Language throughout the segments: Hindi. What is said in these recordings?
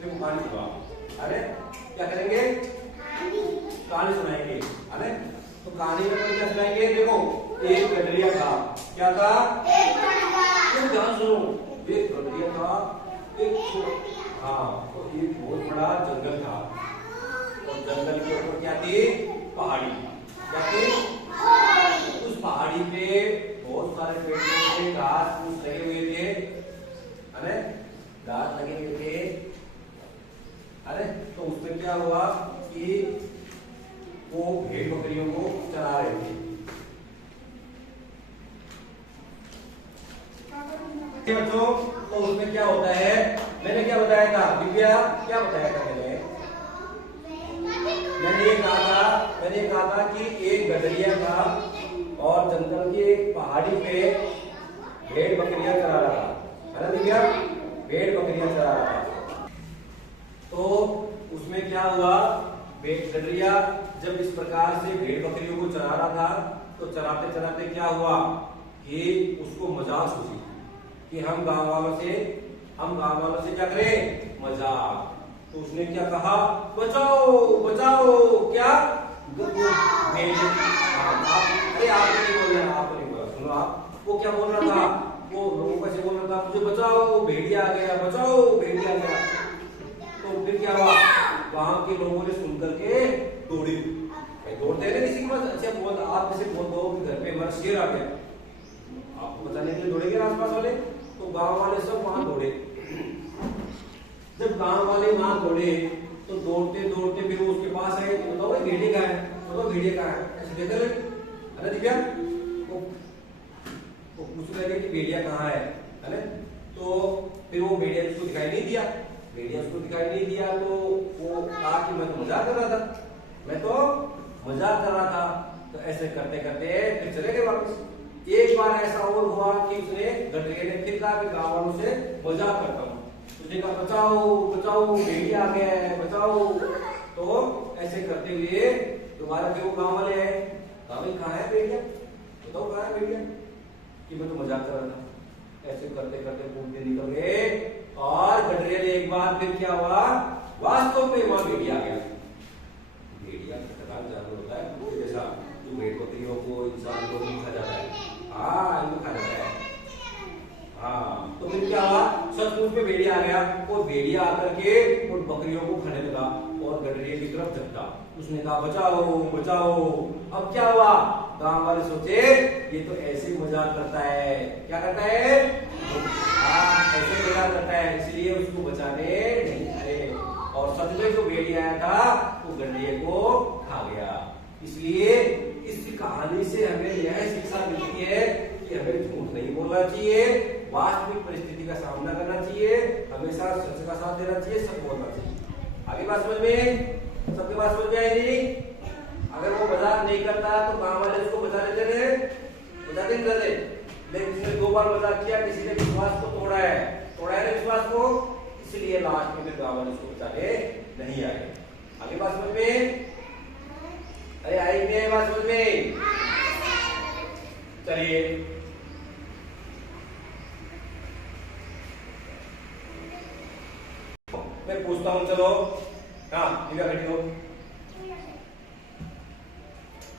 देखो कहानी सुना। अरे क्या करेंगे? कहानी सुनाएंगे। अरे तो कहानी में क्या सुनाएंगे? देखो एक गडरिया था। क्या था? तुम ध्यान सुनो। एक गडरिया था, हाँ, तो एक बहुत बड़ा जंगल था और जंगल के ऊपर क्या थी? पहाड़ी। क्या थी? उस पहाड़ी पे बहुत सारे पेड़ थे, घास फूस लगे हुए थे। अरे घास लगे हुए थे। अरे तो उसमें क्या हुआ कि वो भेड़ बकरियों को चरा रहे थे। बच्चों तो उसमें क्या होता है? मैंने क्या बताया था दिव्या? क्या बताया था मैंने कहा था कि एक गडरिया था और जंगल की एक पहाड़ी पे भेड़ बकरियां चरा रहा था। है ना दिव्या? भेड़ बकरियां चरा रहा था। तो उसमें क्या हुआ? गडरिया जब इस प्रकार से भेड़ बकरियों को चरा रहा था तो चराते चराते क्या हुआ कि उसको मजाक सूझी कि हम गांव वालों से क्या करें? मजाक। तो उसने क्या कहा? बचाओ बचाओ। क्या? अरे आपने नहीं बोला, आपने नहीं बोला, सुनो आप। वो क्या बोल रहा था? वो लोगों को ऐसे बोल रहा था, मुझे बचाओ भेड़िया आ गया, बचाओ भेड़िया आ गया। तो फिर क्या हुआ? गांव के लोगों ने सुनकर के दौड़े। दौड़ते हैं ना किसी के पास? अच्छा बोल, आप जैसे बोल दो कि घर पे हमारा शेर आ गया, आपको बचाने के लिए दौड़ेंगे आसपास वाले। तो गांव वाले सब वहां दौड़े। जब गांव वाले वहां दौड़े तो दौड़ते दौड़ते फिर वो उसके पास आए। तो बताओ भाई भेड़िया कहाँ है? बताओ भेड़िया कहाँ है? ऐसे देख रहे अरे दिव्या वो पूछ रहे कि भेड़िया कहाँ है ना? तो फिर वो भेड़िया उसको दिखाई नहीं दिया। तो वो कहा कि मैं तो मजाक कर रहा था। तो ऐसे करते करते फिर चले गए वापस। एक बार ऐसा और हुआ कि उसने गडरिया ने फिर कहा कि गाँव वालों से मजाक करता हूँ। उसने कहा बचाओ बचाओ भेड़िया आ गया है, बचाओ। तो ऐसे करते हुए दोबारा फिर वो गाँव वाले आए। कहा भाई कहाँ है भेड़िया? बताओ कहाँ है भेड़िया? कि मैं तो मजाक कर रहा था। ऐसे करते करते खूब दिन निकल गए और गडरिया ने एक बार फिर क्या हुआ? वास्तव में वहां भेड़िया आ गया। भेड़िया खतरनाक जानवर होता है, जैसा जो भेड़ बकरियों को इंसान को नहीं खा जाता है। हाँ इनको खा जाता है। हाँ तो फिर क्या हुआ? सचमुच में भेड़िया आ गया। वो भेड़िया आकर के उन बकरियों को खाने लगा और गडरिया की तरफ झपटा। उसने कहा बचाओ बचाओ। अब क्या हुआ? गांव वाले सोचे ये तो ऐसे मजाक करता है। क्या करता है? ऐसे मजाक करता है, इसलिए उसको बचाने नहीं आए। और सच में जो भेड़िया आया था वो गडरिया को खा गया। इसलिए इस कहानी से हमें यह शिक्षा मिलती है कि हमें झूठ नहीं बोलना चाहिए, वास्तविक परिस्थिति का सामना करना चाहिए, हमेशा सच का साथ देना चाहिए, सच बोलना चाहिए। आगे बात समझ में? सबके बात समझ में आएगी? अगर वो मजाक नहीं करता तो गांव वाले उसको बचा लेते थे, बचाते नहीं करते। लेकिन उसने 2 बार मजाक किया, किसी ने विश्वास को तोड़ा है ना विश्वास को, इसलिए लास्ट में फिर गांव वाले उसको बचाने नहीं आए। आगे बात समझ में? अरे आई नहीं बात समझ में? चलिए मैं पूछता हूं, चलो। हाँ ठीक है, बैठी हो।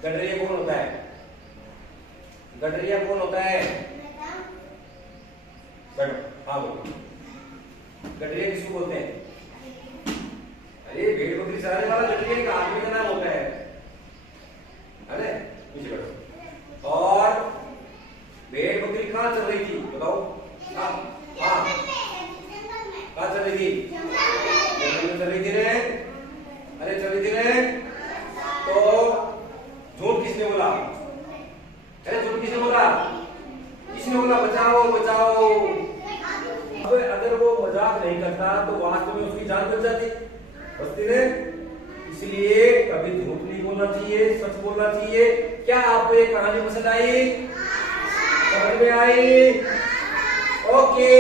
गडरिया कौन होता है? गडरिया कौन होता है? बैठो। हाँ बोलो। गडरिया किसको बोलते हैं? अरे भेड़ बकरी चराने वाला गडरिया का आदमी का नाम होता है। अरे नीचे बैठो। और भेड़ बकरी कहाँ चल रही थी बताओ? हाँ कहाँ चल रही थी? जंगल में चल रही थी रे। अरे चल रही थी रे। तो झूठ किसने बोला? अरे झूठ किसने बोला? किसने बोला बचाओ बचाओ? अब अगर वो मजाक नहीं करता तो वास्तव में उसकी जान बच जाती, बचती ने। इसलिए कभी झूठ नहीं बोलना चाहिए, सच बोलना चाहिए। क्या आपको ये कहानी पसंद आई? समझ में आई? ओके।